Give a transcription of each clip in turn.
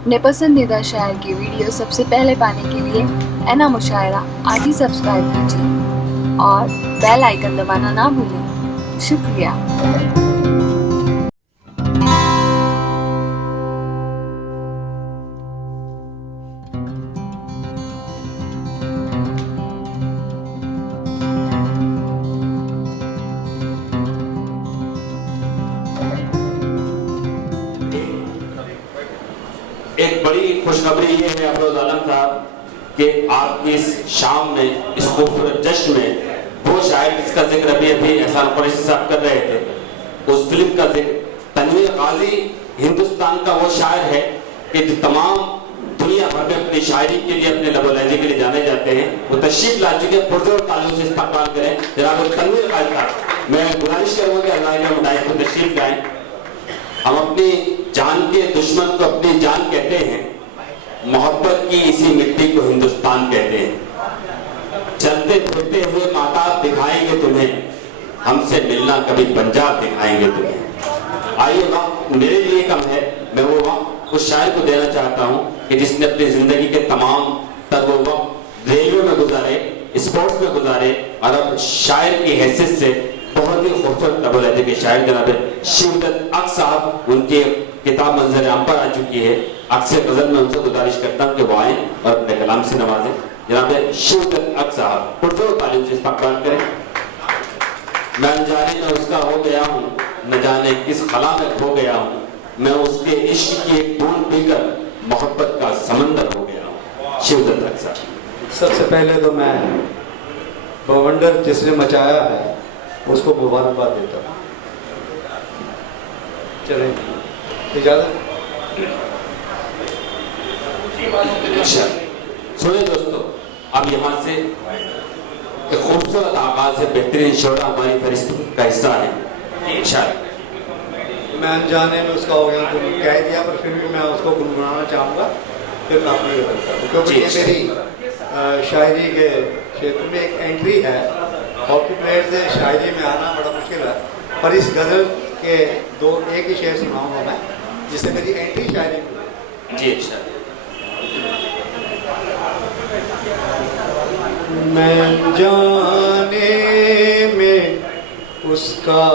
अपने पसंदीदा शायर की वीडियो सबसे पहले पाने के लिए एना मुशायरा आज ही सब्सक्राइब कीजिए और बेल आइकन दबाना ना भूलें। शुक्रिया। एक बड़ी खुशखबरी ये है अफरोज आलम साहब कि आपकी इस शाम में, इस खूबसूरत जश्न में, वो शायर जिसका जिक्र अभी एहसान कुरैशी साहब कर रहे थे, उस फिल्म का जिक्र, तनवीर गाजी हिंदुस्तान का वो शायर है कि जो तमाम दुनिया भर में अपनी शायरी के लिए, अपने लबो लहजे के लिए जाने जाते हैं। वो तशरीफ ला चुके, पुरजोर तालियों से इस्तकबाल करें जनाब तनवीर गाजी साहब। मैं गुजारिश करूंगा कि अल्लाह के मुताबिक को तशरीफ लाएं। हम अपनी जान के दुश्मन को अपनी जान कहते हैं, मोहब्बत की इसी मिट्टी को हिंदुस्तान कहते हैं। चलते फिरते हुए माताब दिखाएंगे तुम्हें, हमसे मिलना कभी पंजाब दिखाएंगे तुम्हें। आइए वक्त मेरे लिए कम है, मैं वो वक्त उस शायर को देना चाहता हूँ कि जिसने अपनी जिंदगी के तमाम तक वो वक्त रेलवे में गुजारे, स्पोर्ट्स में गुजारे, और अब शायर की हैसियत से बहुत ही खूबसूरत लबो लहजे के शायर जनाब शिवदत्त अक साहब, उनकी किताब मंजर आम पर आ चुकी है। अक्सर गजल में उनसे गुजारिश करता हूँ कि वो आए और अपने कलाम से नवाजें। जनाब शिवदत्त अक साहब पुरजोर तालीम से इस्तकबाल करें। मैं अनजाने में उसका हो गया हूँ, न जाने किस खला में खो गया हूँ, मैं उसके इश्क की एक बूंद पीकर मोहब्बत का समंदर हो गया हूँ। शिवदत्त अक साहब। सबसे पहले तो मैं बवंडर जिसने मचाया है उसको मुबारकबाद देता हूँ। चलें, इजाज़त। सुनिए दोस्तों, अब यहाँ से एक खूबसूरत आगाज है, बेहतरीन शोरा हमारी फरिश्तों का हिस्सा है। मैं अनजाने में उसका हो गया तो कह दिया, पर फिर भी मैं उसको गुनगुनाना चाहूँगा, फिर मैं अपनी करता हूँ, क्योंकि ये मेरी शायरी के क्षेत्र में एक एंट्री है। हॉकी प्लेयर से शायरी में आना बड़ा मुश्किल है, पर इस गज़ल के दो एक ही शेर सुनाऊंगा मैं, जिससे मेरी एंट्री शायरी में। जी अच्छा। मैं जाने में उसका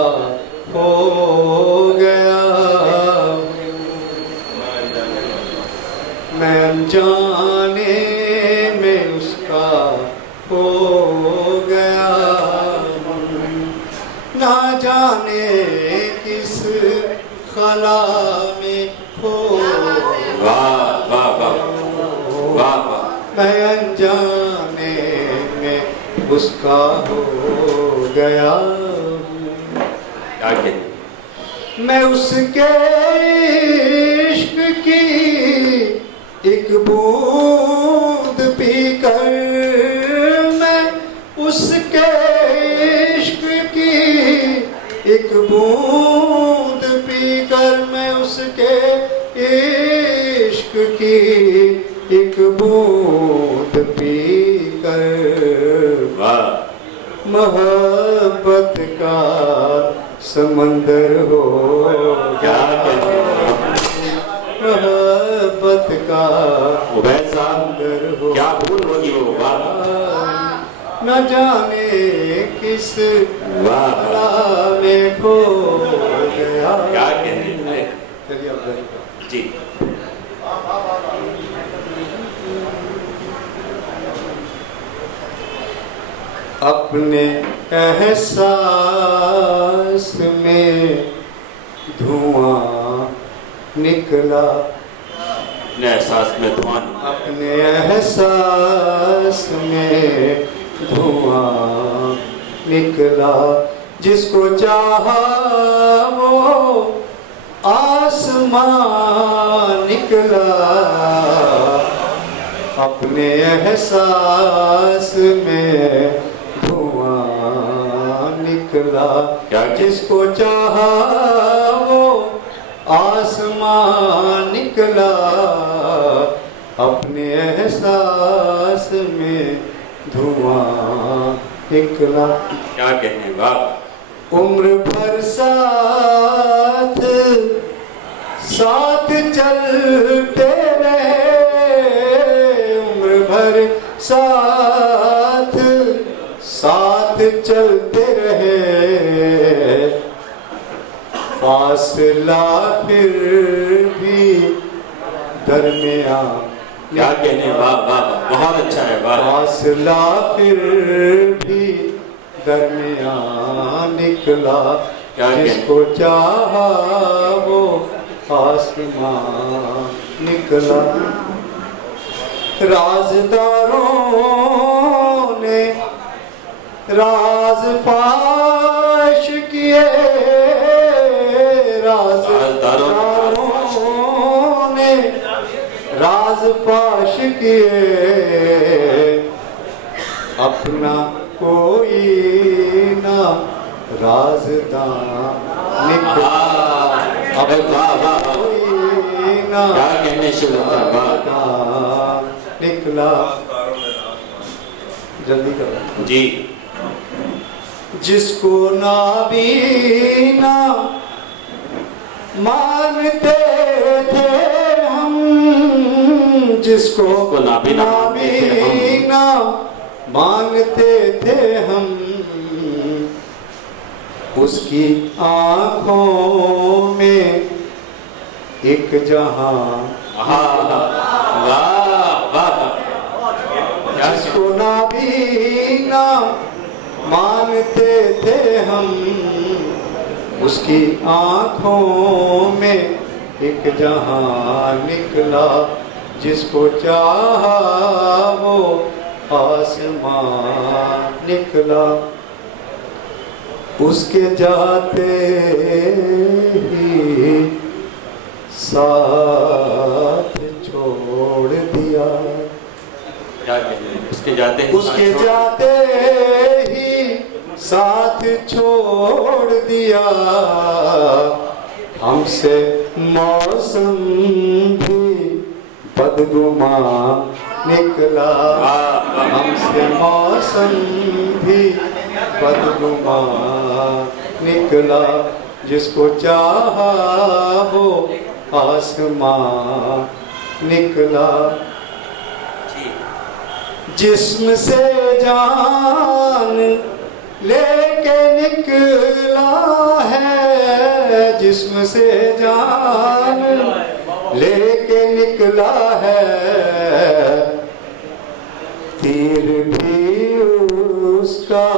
हो गया, मैं जाने में उसका हो गया, ना जाने किस खला में हो। वाह वाह वाह वाह वाह। मैं अनजाने में उसका हो गया, आगे मैं उसके इश्क की एक बूंद पीकर, मैं उसके इश्क की एक बूंद पीकर, मैं उसके इश्क की एक बूंद पीकर मोहब्बत का समंदर हो क्या मोहब्बत का उबैद साहब, समंदर हो। क्या भूल होगी वो। वाह न जाने किस वाह खला में खो गया। क्या कहने हैं। चलिए अब जी अपने एहसास में धुआं निकला, अपने एहसास में धुआं, अपने एहसास में धुआं निकला, जिसको चाहा वो आसमां निकला, अपने एहसास में धुआं निकला, जिसको चाहा वो आसमां निकला, अपने एहसास में धुआं निकला। क्या कहने। वाह। उम्र भर साथ साथ चलते चलते रहे, फासला फिर भी दरमियान। क्या कहने, वाह वाह, बहुत अच्छा है, वाह। फासला फिर भी दरमियान निकला, जिसको चाहा वो आसमान निकला। राज़दारों ने राज फाश किए, राज़दारों ने राज फाश किए, अपना कोई ना राज़दार निकला, अपना कोई ना क्या कहने, राज़दार निकला। जल्दी करो जी। जिसको नाबीना मानते थे हम, जिसको नाबीना मानते थे हम, उसकी आँखों में एक जहां। जिसको नाबीना मानते थे हम, उसकी आँखों में एक जहां निकला, जिसको चाहा वो आसमान निकला। उसके जाते ही साथ छोड़ दिया, क्या कहने, उसके जाते ही साथ छोड़ दिया। हमसे मौसम भी बदगुमा निकला, हमसे मौसम भी बदगुमा निकला, जिसको चाहा वो आसमान निकला। जिस्म से जान लेके निकला है, जिस्म से जान लेके निकला है, तीर भी उसका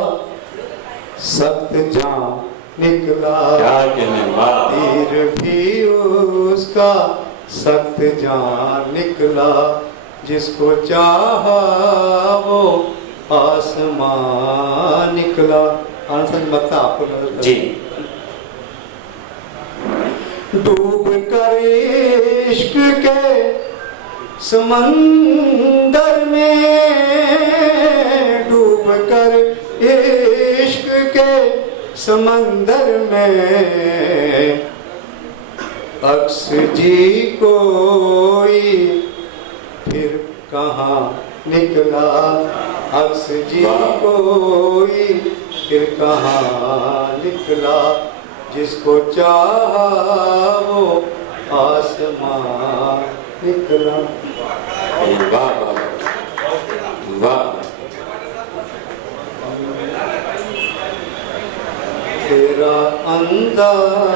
सख्त जान निकला। क्या कहने, वाह। तीर भी उसका सख्त जान निकला, जिसको चाहा वो आसमान निकला। आंसर लगता आपको नजर जी। डूब कर इश्क के समंदर में, डूब कर इश्क के समंदर में, अक्स जी कोई फिर कहाँ निकला, अक्स जी कोई फिर कहाँ निकला, जिसको चाहा वो आसमान निकला। वाह वाह वाह। तेरा अंदाज़े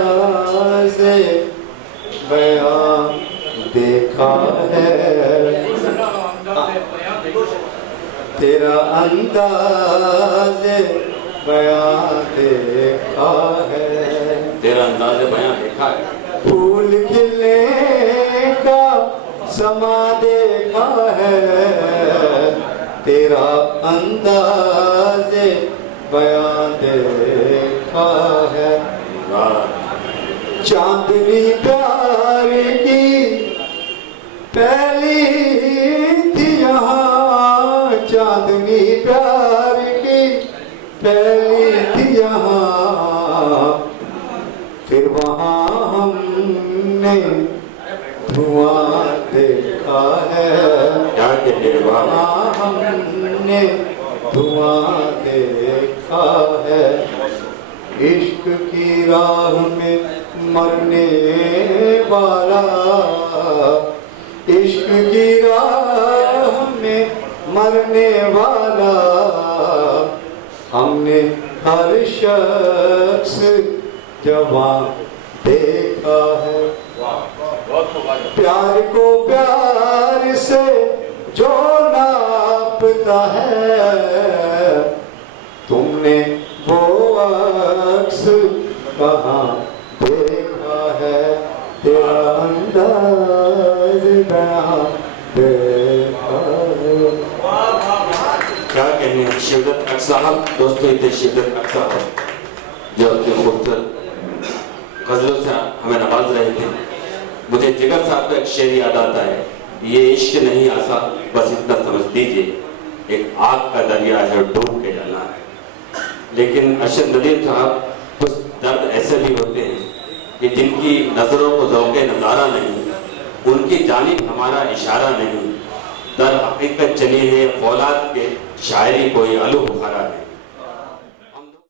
बयां देखा है, तेरा अंदाज़े बयां देखा है, तेरा अंदाज़े बयां देखा है। फूल खिलने का समा देखा है, तेरा अंदाज़े बयां देखा है। चांदनी प्यार की पहली थी यहाँ, चांदनी प्यार की पहली थी यहाँ, फिर वहाँ हमने धुआं देखा है, वहाँ हमने धुआं देखा है। इश्क की राह में मरने वाला, इश्क की राह में मरने वाला, हमने हर शख्स जवां देखा है, प्यार को प्यार से जो नापता है, तुमने वो अक्स कहाँ देखा है, तेरा अंदाज कहाँ देखा है। क्या कहने हैं शिवदत्त अक्स साहब, दोस्तों ये थे शिवदत्त अक्स साहब जो अपने खूबसूरत गजलों से हमें नवाज रहे थे। मुझे जिगर साहब का एक शेर याद आता है, ये इश्क नहीं आसा बस इतना समझ लीजिए, एक आग का दरिया है डूब के जाना है। लेकिन अरशद नदीम साहब, कुछ दर्द ऐसे भी होते हैं कि जिनकी नज़रों को ज़ौक़े नज़ारा नहीं, उनकी जानिब हमारा इशारा नहीं, दर हकीकत चली है फौलाद के शायरी कोई अलू